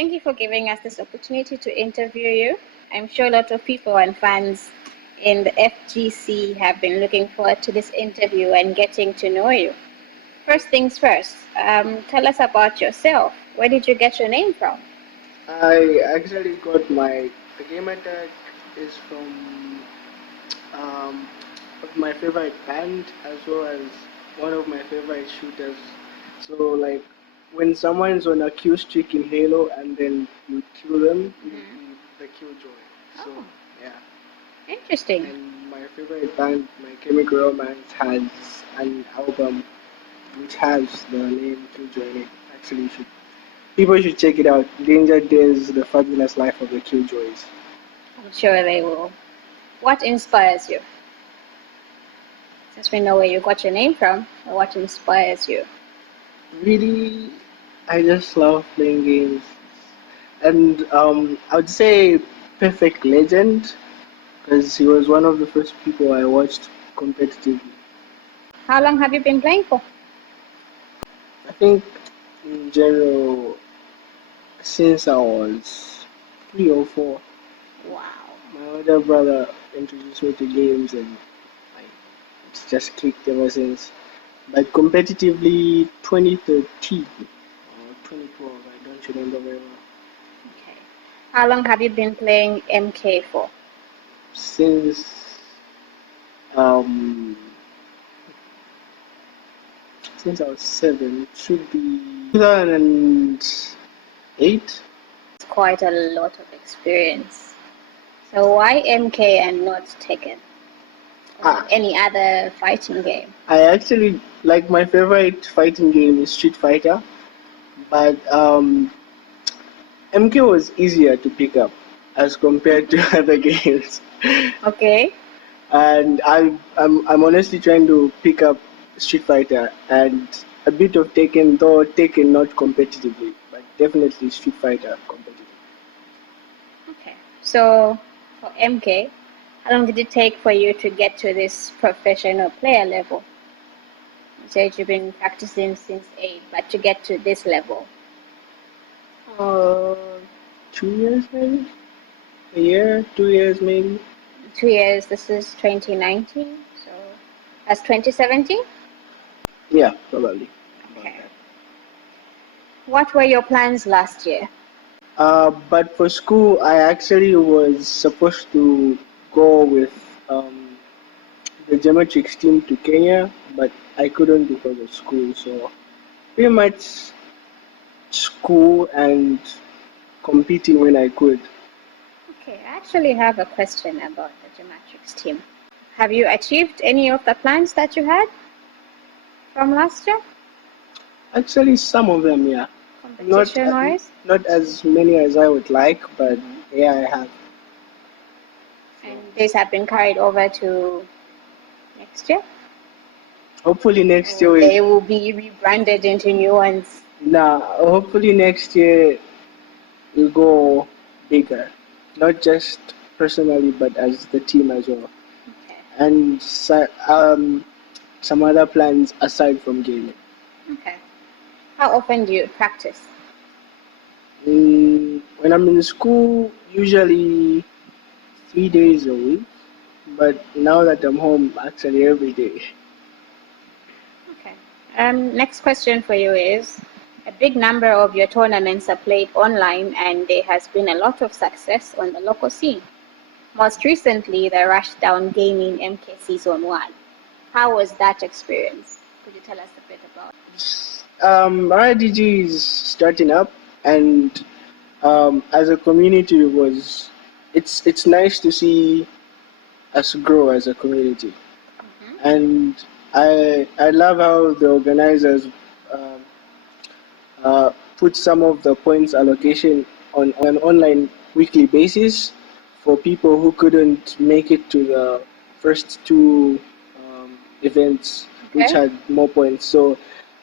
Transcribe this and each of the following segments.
Thank you for giving us this opportunity to interview you. I'm sure a lot of people and fans in the FGC have been looking forward to this interview and getting to know you. First things first, tell us about yourself. Where did you get your name from? I actually got the gamer tag is from um, my favorite band as well as one of my favorite shooters. So like when someone's on a kill streak in Halo and then you kill them, you be the Killjoy. So Oh, yeah. interesting. And my favorite band, My Chemical Romance, has an album which has the name Killjoy in it. Actually, people should check it out. Danger Days: The Fabulous Life of the Killjoys. I'm sure they will. What inspires you? Since we know where you got your name from, what inspires you? Really, I just love playing games, and I would say Perfect Legend because he was one of the first people I watched competitively. How long have you been playing for? I think in general, since I was 3 or 4, Wow. my older brother introduced me to games, and like, it's just clicked ever since. But competitively, 2013 or 2012, I don't remember very well. Okay. How long have you been playing MK for? Since um since I was 7, it should be 2008. It's quite a lot of experience. So why MK and not Tekken? Or not Ah, any other fighting game? I actually like my favorite fighting game is Street Fighter, but MK was easier to pick up as compared to other games. Okay. And I'm honestly trying to pick up Street Fighter and a bit of Tekken, though Tekken not competitively, but definitely Street Fighter competitive. Okay. So for MK, how long did it take for you to get to this professional player level? You said you've been practicing since 8, but to get to this level, Uh, 2 years maybe, a year, 2 years maybe. 2 years, this is 2019, so that's 2017? Yeah, probably about Okay. that. What were your plans last year? But for school, I actually was supposed to go with um, the geometrics team to Kenya, but I couldn't because of school. So pretty much school and competing when I could. Okay, I actually have a question about the geometrics team. Have you achieved any of the plans that you had from last year, Actually, some of them, yeah, not competition-wise? not as many as I would like, but yeah, I have. So And these have been carried over to next year? hopefully next year Or we they will be rebranded into new ones? nah. Hopefully next year we go bigger, not just personally, but as the team as well, Okay, and some other plans aside from gaming. okay. How often do you practice? When I'm in school, usually 3 days a week, but now that I'm home, actually every day. Okay. Next question for you is, a big number of your tournaments are played online and there has been a lot of success on the local scene. Most recently, the Rushdown Gaming MK Season 1. How was that experience? Could you tell us a bit about RDG is starting up, and as a community, it's nice to see us grow as a community, it? and I love how the organizers um, put some of the points allocation on an online weekly basis for people who couldn't make it to the first two events, which Okay. had more points. So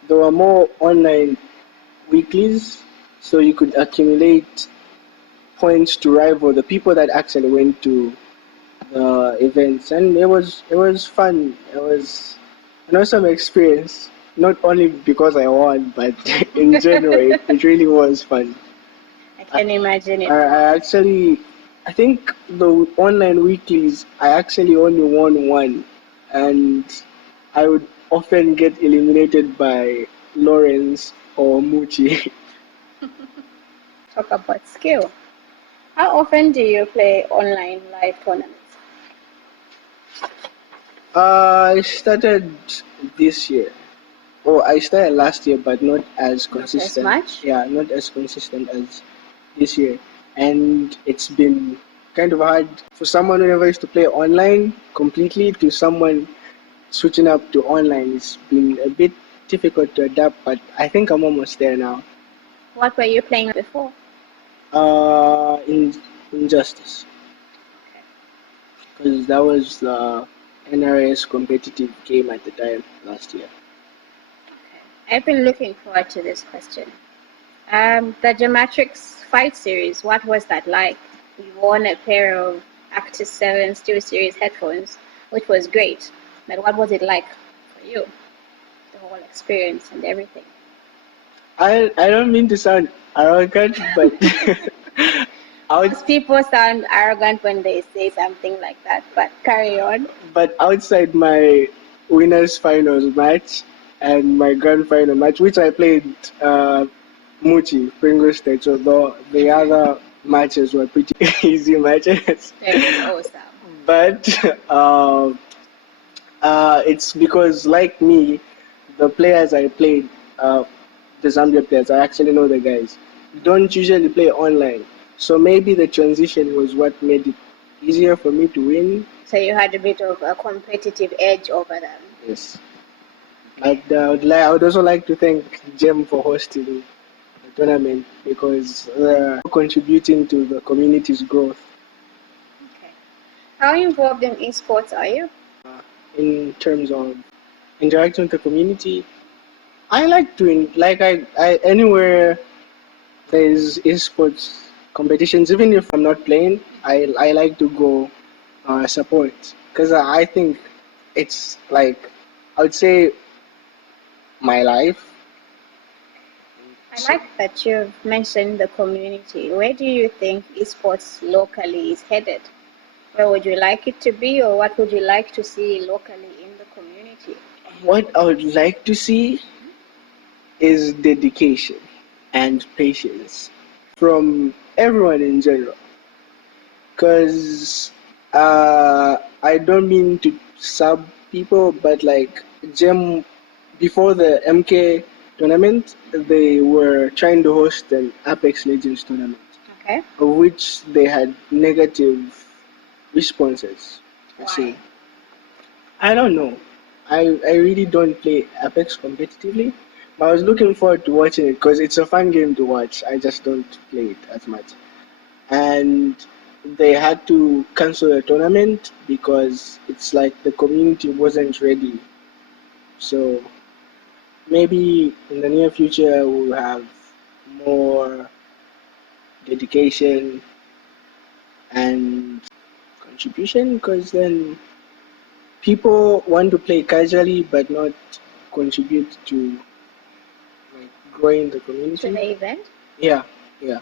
there were more online weeklies, so you could accumulate points to rival the people that actually went to the events, and it was fun. It was an awesome experience. Not only because I won, but in general, it really was fun. I can imagine it. I think the online weeklies, I actually only won one, and I would often get eliminated by Lawrence or Muchi. Talk about skill. How often do you play online live tournaments? I started this year. Oh, I started last year, but not as Not as consistent. much? Yeah, not as consistent as this year. And it's been kind of hard for someone who never used to play online completely to someone switching up to online. It's been a bit difficult to adapt, but I think I'm almost there now. What were you playing before? In Injustice, Okay. because that was the NRS competitive game at the time last year. Okay. I've been looking forward to this question. The Gematrix Fight series, what was that like? You won a pair of Actis 7 Steel Series headphones, which was great. But what was it like for you? The whole experience and everything. I don't mean to sound arrogant, but out Most people sound arrogant when they say something like that, but carry on. but outside my winners finals match and my grand final match, which I played Muchi, Pringle State, so the other matches were pretty easy matches. That is awesome. But it's because, like me, the players I played, the Zambia players, I actually know the guys, don't usually play online. So maybe the transition was what made it easier for me to win. So you had a bit of a competitive edge over them. Yes. I would also like to thank Jem for hosting the tournament because contributing to the community's growth. Okay. How involved in esports are you? In terms of interacting with the community, I like to I anywhere there's esports competitions, even if I'm not playing, I like to go support because I think it's like I would say my life. I like that you've mentioned the community. Where do you think esports locally is headed? Where would you like it to be, or what would you like to see locally in the community? What I would like to see is dedication and patience from everyone in general. Because I don't mean to sub people, but like Gem, before the MK tournament, they were trying to host an Apex Legends tournament, Okay. of which they had negative responses. So Why? I don't know. I really don't play Apex competitively, but I was looking forward to watching it because it's a fun game to watch. I just don't play it as much. And they had to cancel the tournament because it's like the community wasn't ready. So maybe in the near future we'll have more dedication and contribution because then people want to play casually but not contribute to like growing the To community. the event? Yeah, yeah.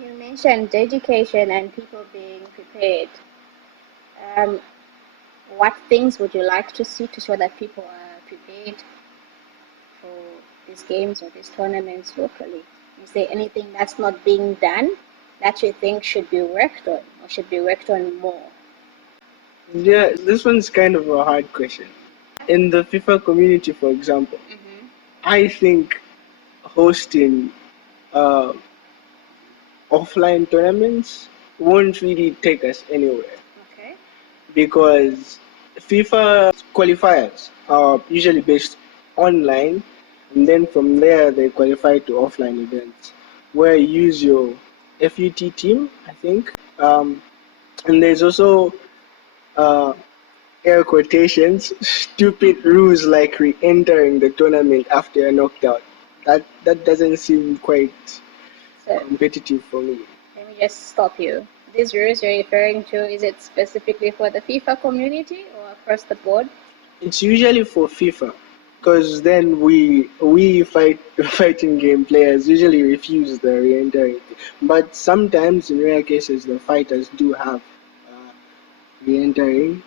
You mentioned dedication and people being prepared. Um, what things would you like to see to show that people are prepared for these games or these tournaments locally? Is there anything that's not being done that you think should be worked on or should be worked on more? Yeah, this one's kind of a hard question. In the FIFA community, for example, Mm-hmm. I think hosting uh, offline tournaments won't really take us anywhere Okay. because FIFA qualifiers are usually based online, and then from there they qualify to offline events where you use your FUT team, I think. And there's also uh, air quotations stupid rules like re-entering the tournament after you're knocked out. That doesn't seem quite So competitive for me. let me just stop you. These rules you're referring to, is it specifically for the FIFA community or across the board? It's usually for FIFA. because then we fighting game players usually refuse the re-entering. But sometimes in rare cases the fighters do have uh, re-entering,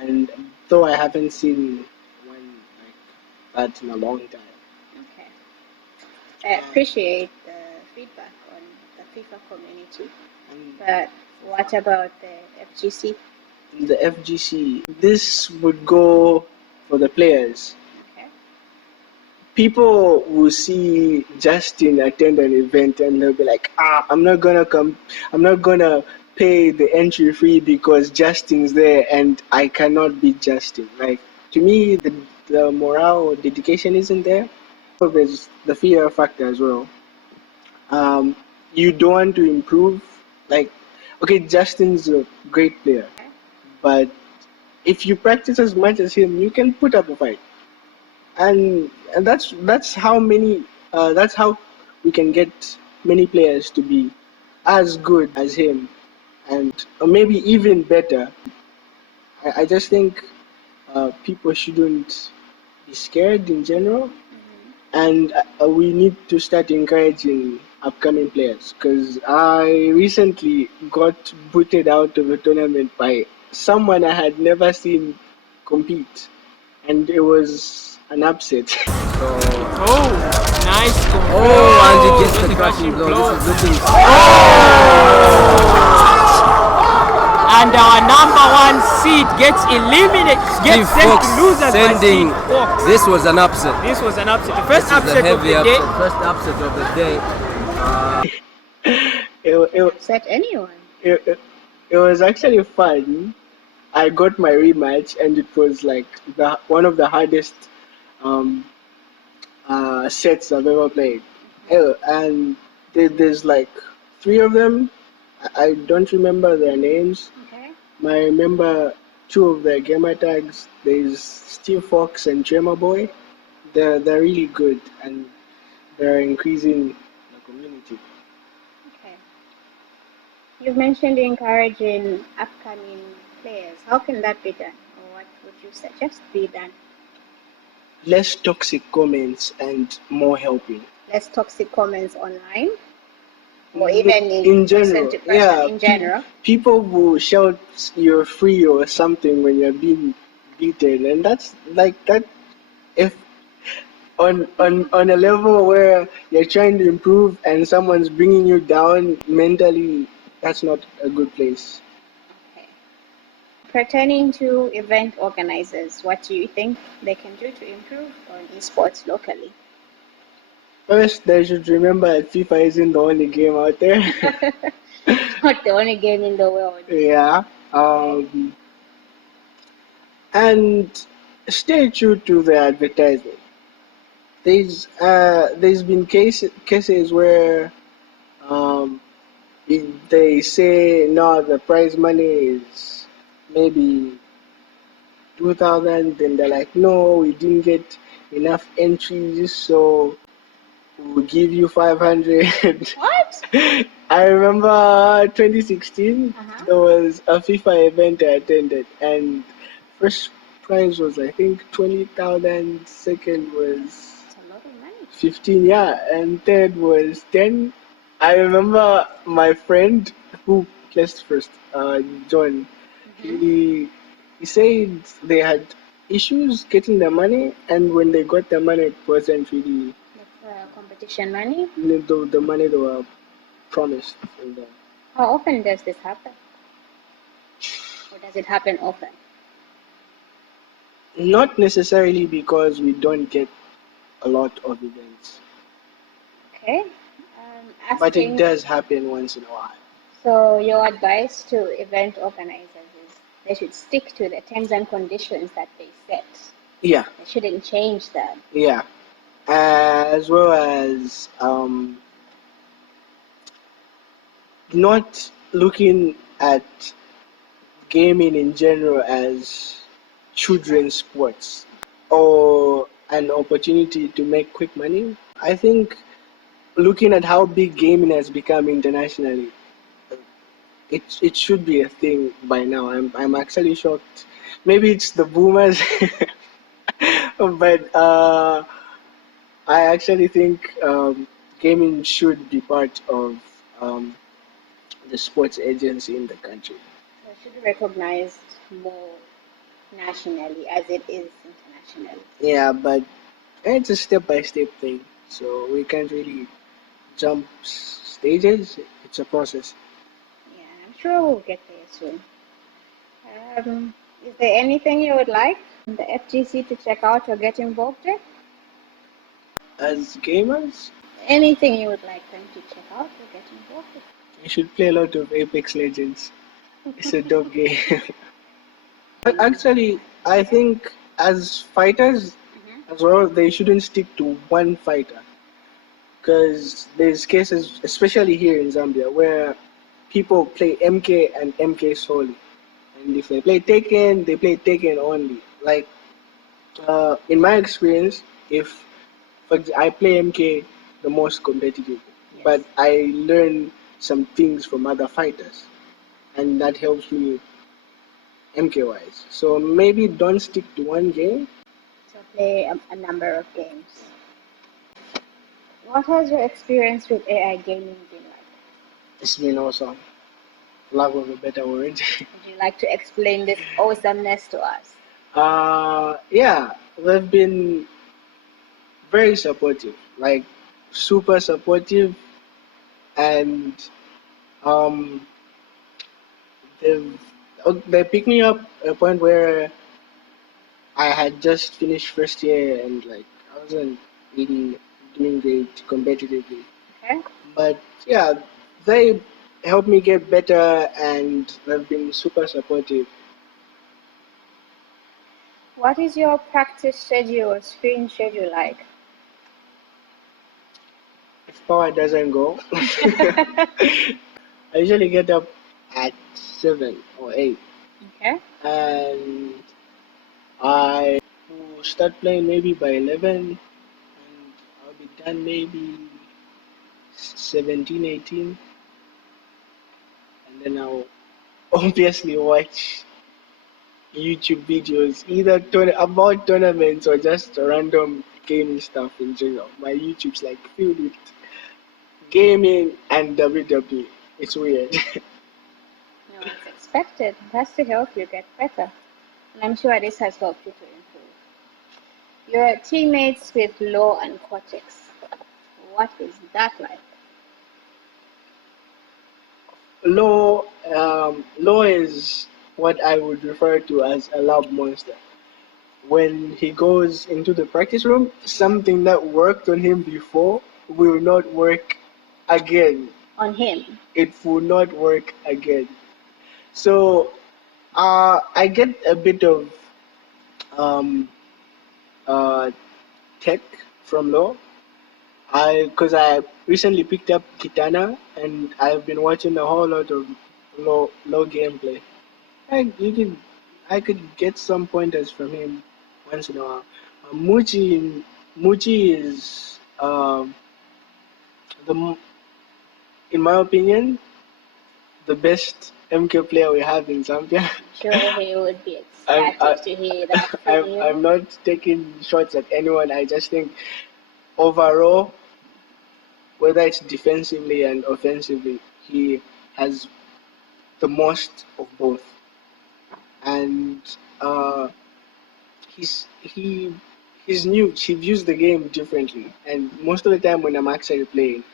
and though I haven't seen one like that in a long time. Okay. I appreciate the feedback on the FIFA community, And but what about the FGC? the FGC, this would go for the players. Okay. People will see Justin attend an event and they'll be like, I'm not gonna come, I'm not gonna pay the entry fee because Justin's there and I cannot beat Justin. Like, to me, the morale or dedication isn't there. There's the fear factor as well. Um, you don't want to improve. Like, okay, Justin's a great player, Okay. but if you practice as much as him, you can put up a fight. And that's how many that's how we can get many players to be as good as him and or maybe even better. I just think people shouldn't be scared in general, and we need to start encouraging upcoming players because I recently got booted out of a tournament by someone I had never seen compete, and it was an upset. Oh, nice control. Oh, and he gets Just the a crushing blow. blow. This is looking. And our number one seed gets eliminated, Steve gets sent Fox to losers by sending. Steve Fox. This was an upset. This was an upset. The first This is the upset of heavy the day. upset. First upset of the day. it, Upset anyone. it was actually fun. I got my rematch, and it was like the one of the hardest um, sets I've ever played. And there's like three of them. I don't remember their names. Okay. I remember two of their gamer tags. There's Steve Fox and Tremor Boy. They're really good, and they're increasing the community. Okay. You've mentioned encouraging upcoming players. How can that be done? Or what would you suggest be done? Less toxic comments and more helping. Less toxic comments online? Or even in general, person to person, yeah. in general? People will shout you're free or something when you're being beaten, and that's like that. If on a level where you're trying to improve and someone's bringing you down mentally, that's not a good place. Okay. Pertaining to event organizers, what do you think they can do to improve on esports locally? First, they should remember that FIFA isn't the only game out there. Not the only game in the world. Yeah. And stay true to the advertisement. There's been cases where um, they say no, the prize money is maybe 2,000, then they're like, no, we didn't get enough entries, so we'll give you 500. What? I remember 2016, Uh-huh. there was a FIFA event I attended, and first prize was I think 20,000, second was It's a lot of money. 15, yeah, and third was 10. I remember my friend who placed first, John, he said they had issues getting the money, and when they got the money, it wasn't really That's competition money. the money they were promised. And, How often does this happen? Or does it happen often? not necessarily because we don't get a lot of events, Okay. but it Asking, does happen once in a while. so your advice to event organizers is they should stick to the terms and conditions that they set. Yeah, They shouldn't change them. yeah. As well as not looking at gaming in general as children's sports or an opportunity to make quick money. I think looking at how big gaming has become internationally, it should be a thing by now. I'm actually shocked. Maybe it's the boomers But I actually think gaming should be part of um, the sports agency in the country. So it should be recognized more nationally as it is internationally. Yeah, but it's a step by step thing, so we can't really jump stages. It's a process. Yeah, I'm sure we'll get there soon. Is there anything you would like the FGC to check out or get involved in? As gamers, Anything you would like them to check out or get involved in? you should play a lot of Apex Legends. It's a dope game. Actually, I think as fighters Mhm. as well, they shouldn't stick to one fighter because there's cases, especially here in Zambia, where people play MK and MK solely. And if they play Tekken, they play Tekken only. Like, in my experience, if I play MK the most competitive, Yes. but I learn some things from other fighters, and that helps me MK wise. So maybe don't stick to one game. So play a number of games. What has your experience with AI gaming been like? It's been awesome. Lack of a better word. Would you like to explain this awesomeness to us? Yeah, they've been very supportive, like super supportive, and um, they've they picked me up at a point where I had just finished first year and like I wasn't really doing great competitively. Okay. But yeah, they helped me get better and they've been super supportive. What is your practice schedule or screen schedule like? If power doesn't go, I usually get up at 7 or 8 Okay. and I will start playing maybe by 11 and I'll be done maybe 17, 18 and then I'll obviously watch YouTube videos, either about tournaments or just random gaming stuff in general. My YouTube's like filled with gaming and WWE. It's weird. No, it's expected. It has to help you get better. And I'm sure this has helped you to improve. You're teammates with Law and Cortex. What is that like? Law is what I would refer to as a lab monster. When he goes into the practice room, something that worked on him before will not work again. On him. It will not work again. So I get a bit of um, uh, tech from Law. Because I recently picked up Kitana and I've been watching a whole lot of low gameplay. You could, I could get some pointers from him once in a while. Muchi is the in my opinion the best MK player we have in Zambia. Sure, he would be I'm I, ecstatic to hear that from I'm you. not taking shots at anyone. I just think overall, whether it's defensively and offensively, he has the most of both. And uh, he he's new. He views the game differently, and most of the time when I'm actually playing,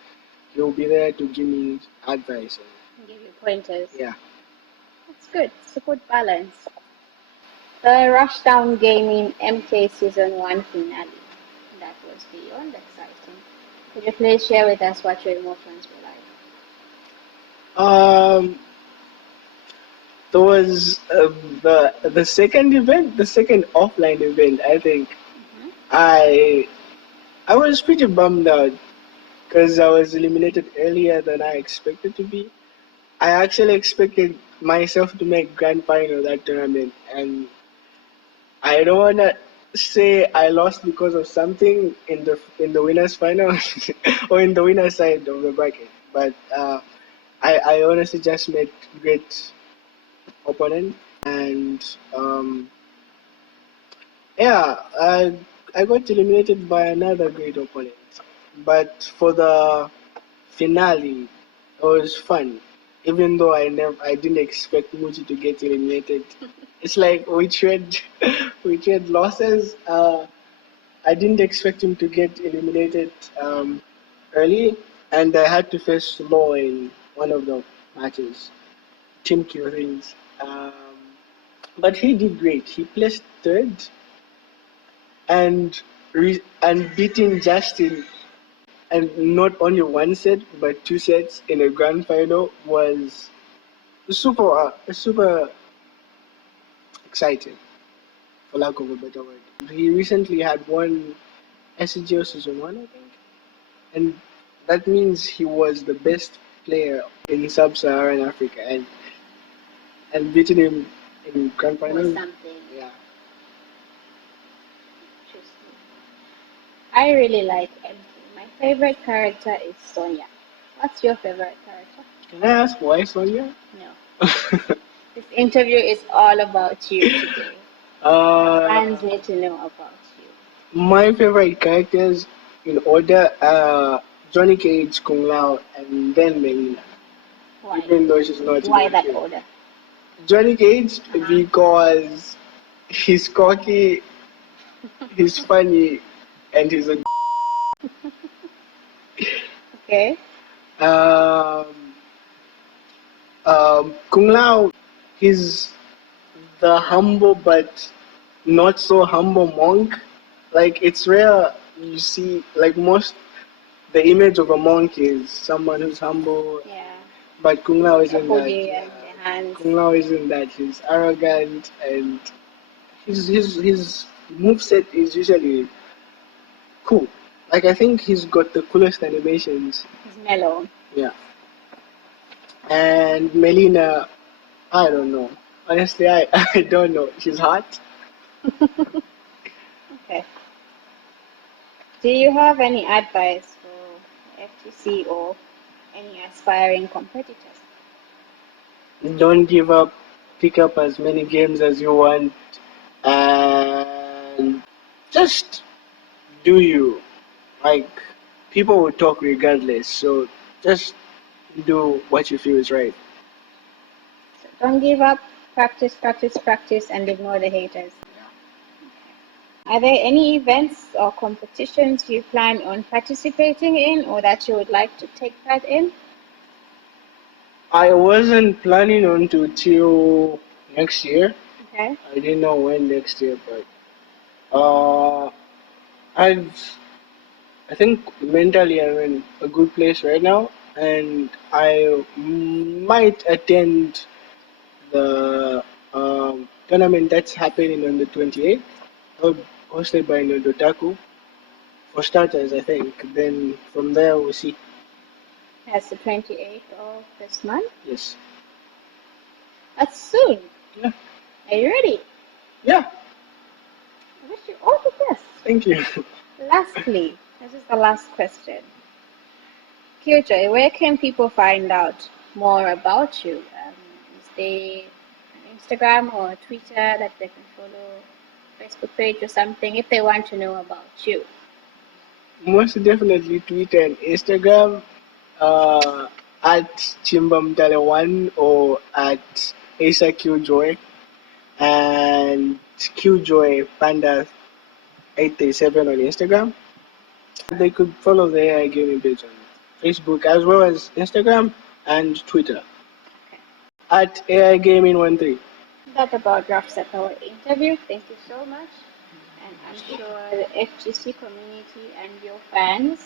he'll be there to give me advice. Give you pointers. Yeah. That's good. It's a good balance. The Rushdown Gaming MK Season 1 finale. That was beyond exciting. Could you please share with us what your emotions were like? Um, there was the second event, the second offline event. I think Mhm. I I was pretty bummed out because I was eliminated earlier than I expected to be. I actually expected myself to make grand final that tournament, and I don't wanna say I lost because of something in the winners final or in the winner side of the bracket, but I honestly just met great opponent and yeah I got eliminated by another great opponent. But for the finale, it was fun. Even though I didn't expect Muji to get eliminated. It's like we trade we trade losses. I didn't expect him to get eliminated early, and I had to face Law in one of the matches, Team Killings. But he did great. He placed third, and and beating Justin, and not only one set but two sets in a grand final was super exciting, for lack of a better word. He recently had won SCGO season one, I think, and that means he was the best player in sub-Saharan Africa, and beating him in grand Or final. something. Yeah. Interesting. I really like MK. My favorite character is Sonia. What's your favorite character? Can I ask why, Sonia? No. This interview is all about you today. Fans need to know about you. My favorite characters in order are Johnny Cage, Kung Lao, and then Melina. Why? Even though she's not in Why the that game. order? Johnny Cage Uh-huh. because he's cocky, he's funny, and he's a. Okay. Um, Kung Lao, he's the humble but not so humble monk. Like it's rare you see like most the image of a monk is someone who's humble, Yeah. but Kung Lao A isn't that. hoodie and the hands. Kung Lao isn't that. He's arrogant and his moveset is usually cool. Like I think he's got the coolest animations. He's mellow. Yeah. And Melina, I don't know. Honestly, I, I don't know. She's hot. Okay. Do you have any advice for FTC or any aspiring competitors? Don't give up. Pick up as many games as you want, and just do you. Like people will talk regardless, so just do what you feel is right. So don't give up. Practice, practice, practice, and ignore the haters. Are there any events or competitions you plan on participating in or that you would like to take part in? I wasn't planning on to till next year. Okay. I didn't know when next year, but I've I think mentally I'm in a good place right now, and I might attend the tournament that's happening on the 28th, hosted by Nodotaku. For starters, I think. Then from there we'll see. That's the 28th of this month. Yes. That's soon. Yeah. Are you ready? Yeah. I wish you all the best. Thank you. Lastly, this is the last question. Killjoy, where can people find out more about you? Is there an Instagram or Twitter that they can follow, Facebook page or something if they want to know about you? Most definitely Twitter and Instagram at Chimbamdale1 or at Asa Killjoy and Killjoy Panda 837 on Instagram. They could follow the AI gaming page on Facebook as well as Instagram and Twitter Okay. at AI Gaming 13. That about wraps up our interview. Thank you so much. And I'm sure the FGC community and your fans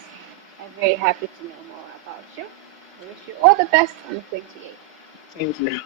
are very happy to know more about you. I wish you all the best on the 28th. Thank you.